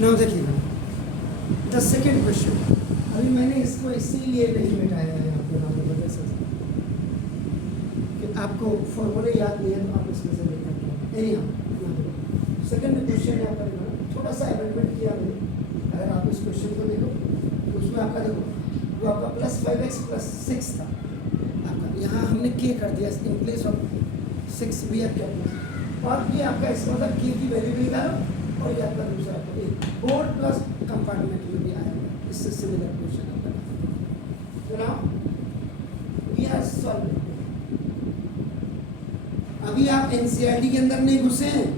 Now देखिएगा the second question. अभी मैंने इसको इसीलिए नहीं मिटाया है आपको नाम बदल से कि आपको फॉर्मूले याद नहीं है तो आप इसमें से लेकर के एनी सेकेंड क्वेश्चन यहाँ पर थोड़ा सा अमेंडमेंट किया मैंने। अगर आप इस क्वेश्चन को देखो तो उसमें आपका देखो वो आपका प्लस 5x प्लस 6 था आपका, यहाँ हमने के कर दिया इन प्लेस ऑफ 6 भी आप क्या और ये आपका इसका मतलब के की वैल्यू भी निकालो और ये आपका दूसरा आपको एक बोर्ड प्लस कंपार्टमेंट में भी आया इससे सिमिलर क्वेश्चन आपका। तो नाउ वी आर सॉल्विंग। अभी आप एनसीईआरटी के अंदर नहीं घुसे हैं,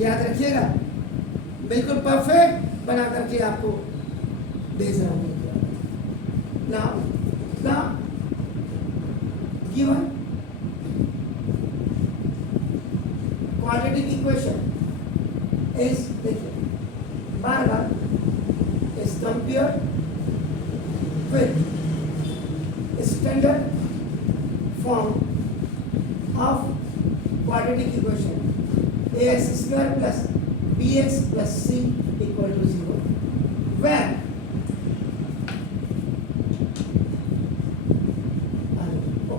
याद रखिएगा, बिल्कुल परफेक्ट बना करके आपको भेज रहा हूँ। Now the given quadratic equation is bar bar is compared with standard form of quadratic equation ax square plus bx plus c equal to 0 where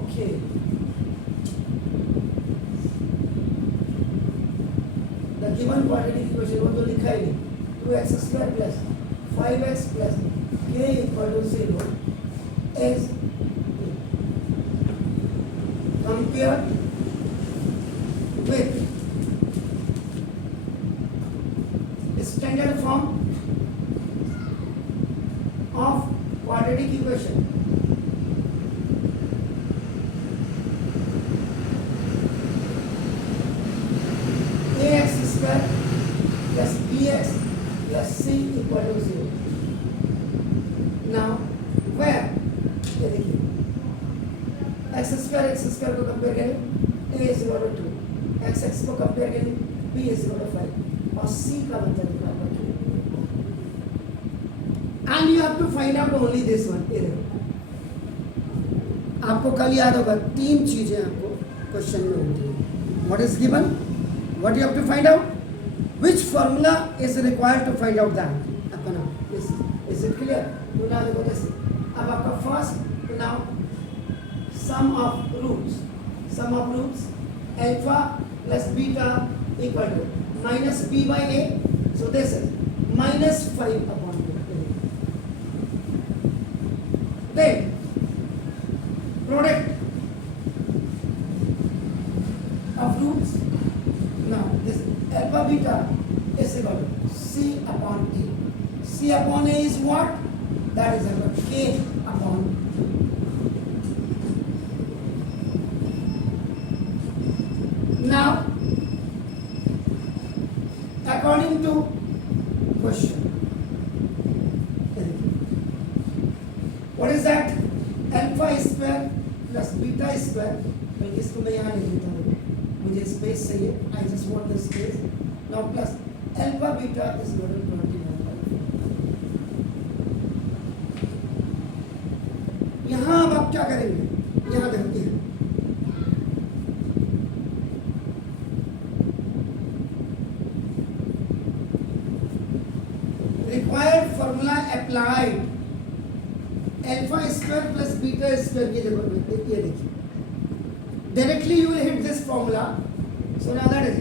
okay given quadratic equation वो तो लिखा ही नहीं 2x square plus 5x plus k equal to 0 is compared with standard form of quadratic equation plus bx plus c equal to 0. Now where ये देखिए x square को compare करें a is equal to 2, x को compare करें b is equal to 5 और c का मतलब निकालना है and you have to find out only this one। ये देखो आपको कल याद होगा तीन चीजें आपको क्वेश्चन में होती है। what is given, what you have to find out, which formula is required to find out that आपका नाम is it clear। तो ना देखो जैसे अब आपका first now sum of roots alpha plus beta equal to minus b by a, so this is minus 5 upon b। then product of roots, now this alpha beta is equal to c upon a. C upon a is what? That is equal to k upon b। Now according to question what is that alpha square plus beta square, बल्कि इसको मैं यहाँ लिख देता हूँ, मुझे space चाहिए, I just want the space। now plus alpha beta is equal to 21/4। यहाँ अब आप क्या करेंगे, यहाँ देखते हैं required formula applied alpha square plus beta square की जगह ये देखिए directly you will hit this formula। so now that is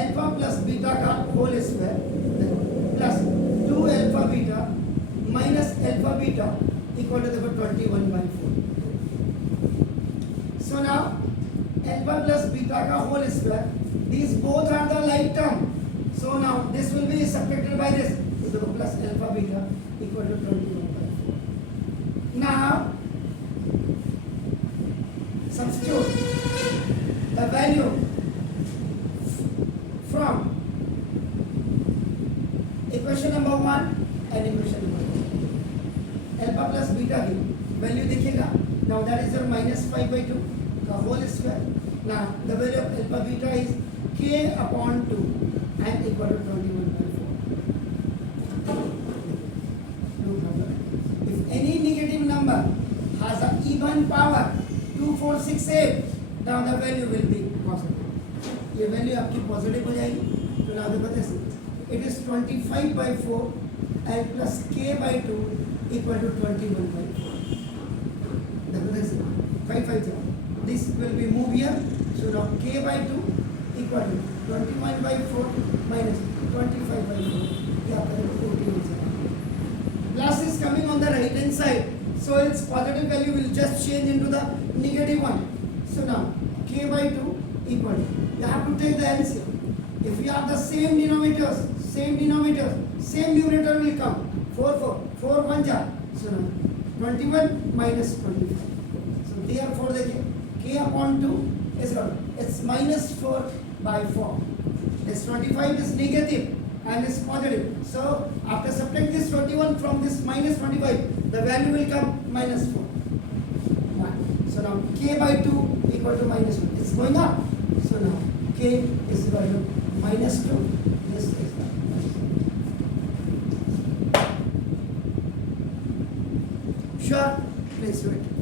alpha plus beta का whole square plus 2 alpha beta minus alpha beta equal to the 21/4। so now alpha plus beta का whole square, these both are the like term, so now this will be subtracted by this, so plus alpha beta equal to 21/4। now substitute the value from equation number 1 and equation number 2। alpha plus beta की value देखिएगा, now that is your minus 5/2 का whole square। now the value of alpha beta is k upon 2 and equal to 21/4। if any negative number has an even power 2 4 6 8, now the value will be positive। ये value आपकी positive हो जाएगी। तो now देखो जैसे it is 25 by 4 and plus k by 2 equal to 21 by 4. That is 5 5 0. This will be moved here. So now k by 2 equal to 21 by 4 minus 25 by 4. Yeah, plus is coming on the right hand side. So its positive value will just change into the negative one. So now k by 2 equal to, you have to take the LCM. If we have the same denominators, same numerator will come. 4 1 jar. So now 21 minus 25. So therefore the k upon 2 is what? It's minus 4 by 4. This 25 is negative and is positive. So after subtract this 21 from this minus 25, the value will come minus 4. 1. So now k by 2 equal to minus 1. It's going up. So now k is equal to minus 2. This is the sure, please do it.